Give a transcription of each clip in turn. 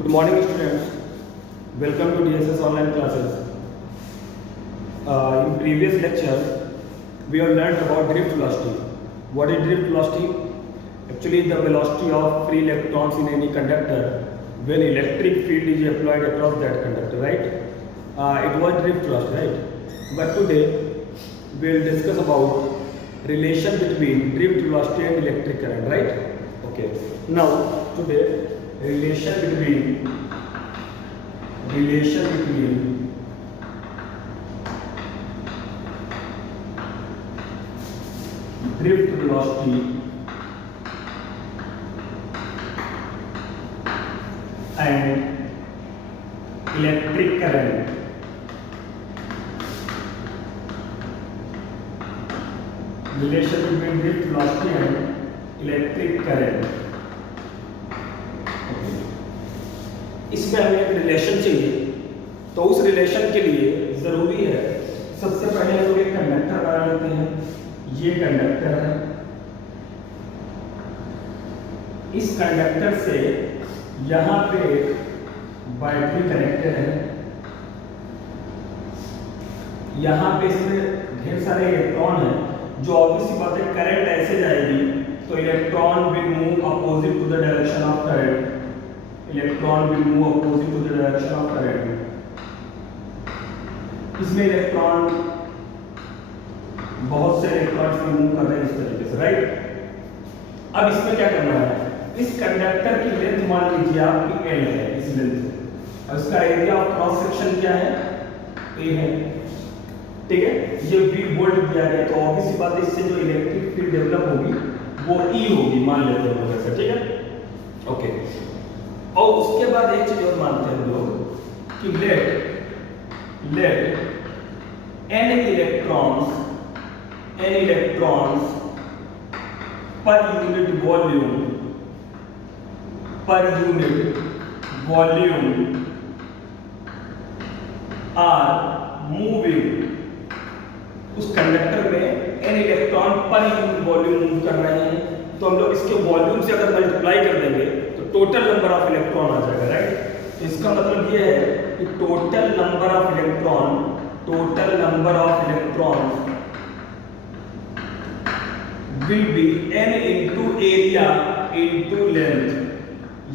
Good morning, students. Welcome to DSS online classes. In previous lecture, we have learned about drift velocity. What is drift velocity? Actually, the velocity of free electrons in any conductor when electric field is applied across that conductor, right? It was drift velocity, right? But today, we will discuss about relation between drift velocity and electric current, right? Okay. Now, today, relation between drift velocity and electric current. Relation between drift velocity and electric current. इसमें हमें एक relation चाहिए, तो उस relation के लिए जरूरी है सबसे पहले हम लोग एक कंडक्टर बना लेते हैं। ये कंडक्टर है, इस कंडक्टर से यहाँ पे बैटरी कनेक्टेड है, यहाँ पे इसमें ढेर सारे इलेक्ट्रॉन है, जो ऑब्वियसली बात है करंट ऐसे जाएगी तो electron will move opposite to the direction of current. Electron will move opposite to the direction of current. इसमें इलेक्ट्रॉन बहुत से इलेक्ट्रॉन्स मूव कर रहे हैं इस तरीके से, राइट। अब इसमें क्या करना है, इस कंडक्टर की लेंथ मान लीजिए आपकी L है, इस लेंथ, और इसका एरिया ऑफ क्रॉस सेक्शन क्या है, A है, ठीक है। ये V वोल्ट दिया गया, तो ऑब्वियसली बात है इससे जो इलेक्ट्रिक फील्ड डेवलप होगी वो E होगी, मान लेते हैं लोग ऐसा, ठीक है, ओके। और उसके बाद एक चीज और मानते हैं हम लोग कि let n electrons per unit volume are moving. उस कंडक्टर में n electron per unit volume move कर रहे हैं, तो हम लोग इसके वॉल्यूम से अगर मल्टीप्लाई कर देंगे तो टोटल नंबर ऑफ इलेक्ट्रॉन आ जाएगा, राइट। तो इसका मतलब ये है कि total number of electron will be n into area into length.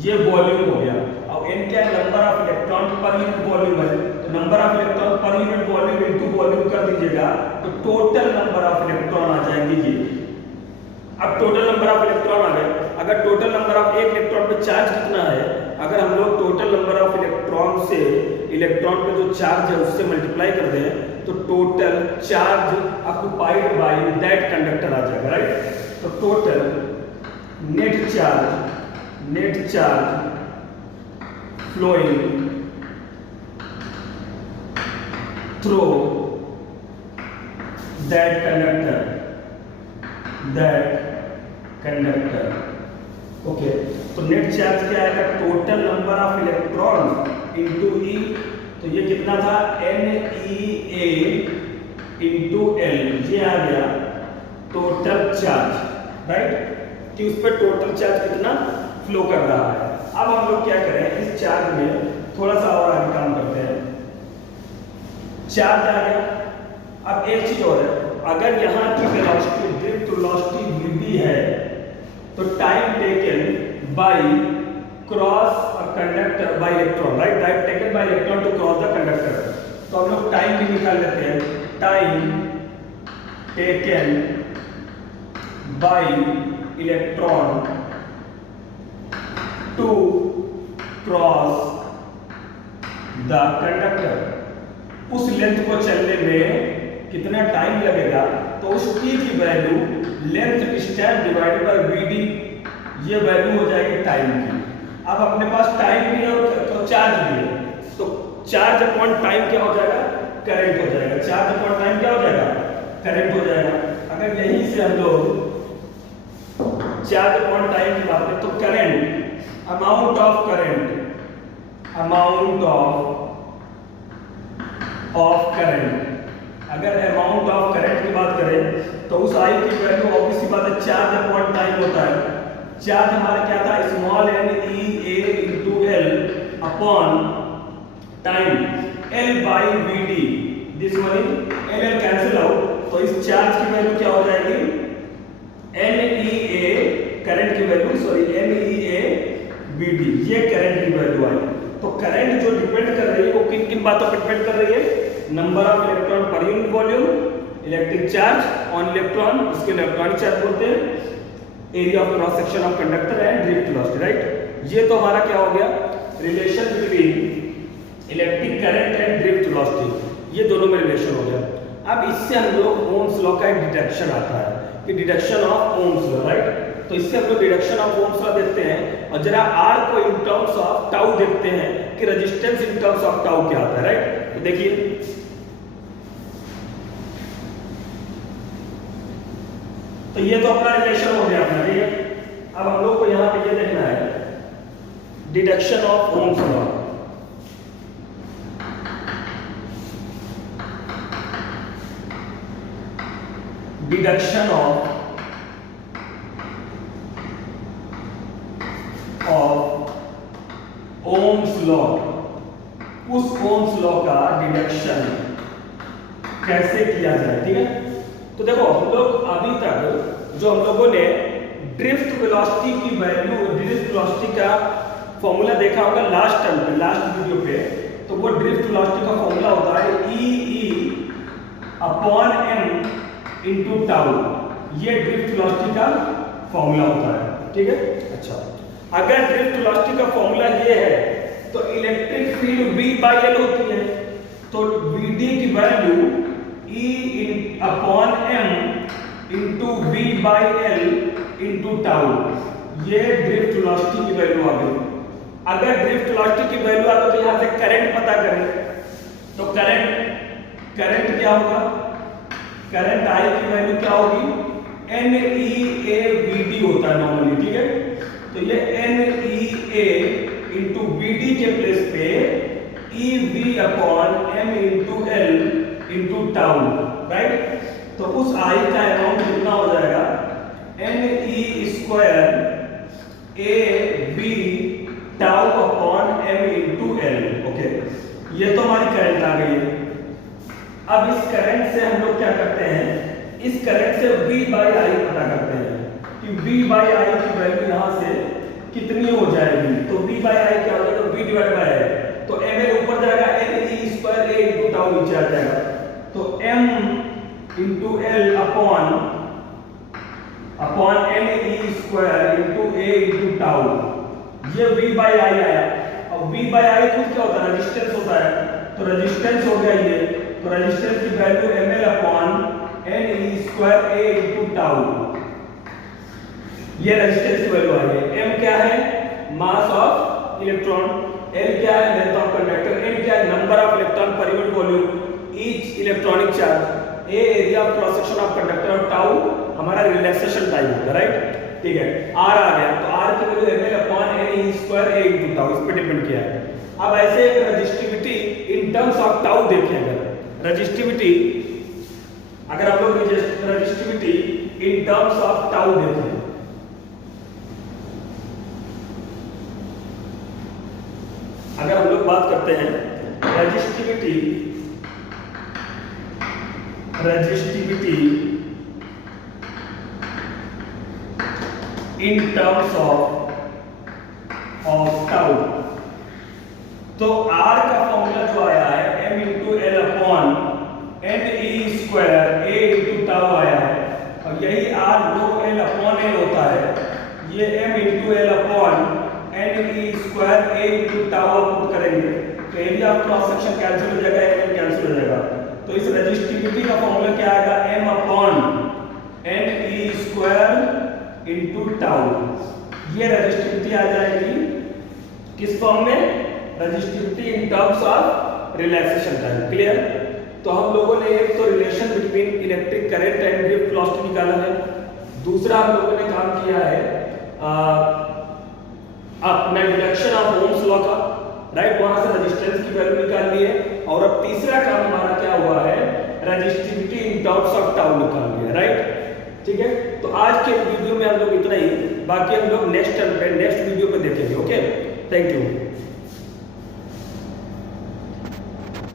ये वॉल्यूम हो गया। अब n क्या है, number of electron per unit volume है, तो number of electron per unit volume into volume कर दीजिएगा तो टोटल नंबर ऑफ इलेक्ट्रॉन आ जाएंगे ये। अब टोटल नंबर ऑफ इलेक्ट्रॉन आ गए। अगर टोटल नंबर ऑफ एक इलेक्ट्रॉन पे चार्ज कितना है, अगर हम लोग टोटल नंबर ऑफ इलेक्ट्रॉन से इलेक्ट्रॉन पे जो चार्ज है उससे मल्टीप्लाई कर दें तो total charge occupied by that conductor आ जाएगा, राइट। तो total net charge flowing through that conductor, okay. तो नेट चार्ज क्या आएगा, total number of electron into E, तो ये कितना था NEA इनटू L, ये आ गया टोटल चार्ज, राइट, कि उस पर टोटल चार्ज कितना फ्लो कर रहा है। अब हम लोग क्या करें, इस चार्ज में थोड़ा सा और आगे काम करते हैं। चार्ज आ गया। अब एक चीज और है, अगर यहाँ की वेलोसिटी ड्रिफ्ट वेलोसिटी v है तो time taken by cross a conductor by electron, right, time taken by electron to cross the conductor, तो हम लोग टाइम भी निकाल लेते हैं। Time taken by electron to cross the conductor, उस लेंथ को चलने में कितना टाइम लगेगा, तो उस t की value length distance divided by vd, ये वैल्यू हो जाएगी टाइम की। अब अपने पास टाइम भी है और चार्ज भी है, तो चार्ज अपॉन टाइम क्या हो जाएगा, करंट हो जाएगा। चार्ज अपॉन टाइम क्या हो जाएगा, करंट हो जाएगा। अगर यहीं से हम लोग चार्ज अपॉन टाइम की बात करें तो करंट, अमाउंट ऑफ करंट, अगर अमाउंट ऑफ करंट की बात करें तो उस आई की वैल्यू ऑब्वियसली बात है चार्ज अपॉन टाइम होता है। चार्ज हमारा क्या था, small n e a into l, upon time L by V D, this one is L cancel out, तो इस चार्ज की वैल्यू क्या हो जाएगी, NEA करंट की वैल्यू, सॉरी NEA VD, ये करंट की वैल्यू आई। तो करंट जो डिपेंड कर रही है वो किन किन बातों पर डिपेंड कर रही है, number of electron per unit volume, electric charge on electron, इसके इलेक्ट्रॉनिक चार्ज बोलते हैं, area of cross section of conductor and drift velocity, right. ये तो हमारा क्या हो गया, relation between electric current and drift velocity, ये दोनों में रिलेशन हो गया। अब इससे हम लोग ओम्स लॉ का एक डिडक्शन आता है कि deduction of Ohm's law, right. तो इससे हम लोग डिडक्शन ऑफ ओम्स लॉ देखते हैं और जरा आर को इन टर्म्स ऑफ टाउ देखते हैं कि resistance in terms of tau क्या आता है, राइट। तो देखिए तो ये तो अपना रिलेशन हो गया अपना, ठीक है। अब हम लोग को यहां पे ये देखना है deduction of Ohm's law. Deduction of Ohm's law, उस ओम्स लॉ का डिडक्शन कैसे किया जाए, ठीक है। तो देखो हम लोग अभी तक जो हम लोगों ने ड्रिफ्ट वेलोसिटी की वैल्यू, ड्रिफ्ट वेलोसिटी का फॉर्मूला देखा होगा लास्ट टाइम पे, लास्ट वीडियो पे, तो वो ड्रिफ्ट वेलोसिटी का फॉर्मूला होता है E upon m into tau, ये ड्रिफ्ट वेलोसिटी का फॉर्मूला होता है, ठीक है। अच्छा, अगर ड्रिफ्ट वेलोसिटी का फॉर्मूला ये है तो electric field V by L होती है, तो Vd की value E upon m into V by L into tau, ये ड्रिफ्ट वेलोसिटी की वैल्यू आ गई। अगर ड्रिफ्ट वेलोसिटी की वैल्यू आ गई तो यहां से करंट पता करें, तो करंट क्या होगा, करंट I की वैल्यू क्या होगी, NEA VD होता है नॉर्मली, ठीक है। तो ये NEA इंटू VD के प्लेस पे EV upon m into L into tau, right. तो उस I का अमाउंट कितना हो जाएगा, NE square AB tau upon m into L, okay. ये तो हमारी करंट आ गई है। अब इस करंट से हम लोग क्या करते हैं, इस करंट से V बाई I पता करते हैं कि V बाई I की वैल्यू यहां से कितनी हो जाएगी, तो V बाई I क्या हो जाएगा, V डिवाइड बाय I, तो ml ऊपर जाएगा, NE square A into tau नीचे आ जाएगा, तो m into L upon NE square into A into tau, ये V बाई I आया। अब V बाई I खुद क्या होता है, रेजिस्टेंस होता है, तो रेजिस्टेंस हो गया ये, तो रेजिस्टेंस की value ml upon NE square A into tau, ये रेजिस्टेंस की वैल्यू आई है। m क्या है, मास ऑफ इलेक्ट्रॉन, L क्या है, लेंथ ऑफ कंडक्टर, n क्या है, number of electron per unit volume, each electronic charge, A area of cross section of conductor, और टाउ हमारा रिलैक्सेशन टाइम होता है, राइट, ठीक है। R आ गया, तो R की value ml upon NE square A into tau, इस पे डिपेंड किया है। अब ऐसे resistivity in terms of tau देखें, अगर रेजिस्टिविटी, अगर हम लोग resistivity in terms of tau देखें, अगर हम लोग बात करते हैं resistivity in terms of tau, तो R का फॉर्मूला जो आया है m into L upon NE square A into tau आया है, और यही R रो L अपॉन L होता है, ये m into L upon NE square A into tau put करेंगे तो area of cross section cancel हो जाएगा, m कैंसिल हो जाएगा, तो इस रेजिस्टिविटी का फॉर्मूला क्या आएगा, m upon NE square into tau, ये रेजिस्टिविटी आ जाएगी किस फॉर्म में, resistivity in terms of relaxation time, clear. तो हम लोगों ने एक तो relation between electric current and drift velocity निकाला है, दूसरा हम लोगों ने काम किया है अपना डिडक्शन ऑफ ओम्स लॉ का, राइट, वहां से रेजिस्टेंस की वैल्यू निकाल ली है, और अब तीसरा काम हमारा क्या हुआ है, resistivity in terms of tau निकाल लिया, राइट, ठीक है। तो आज के वीडियो में हम लोग इतना ही, बाकी हम लोग नेक्स्ट वीडियो पे देखेंगे, ओके, थैंक यू।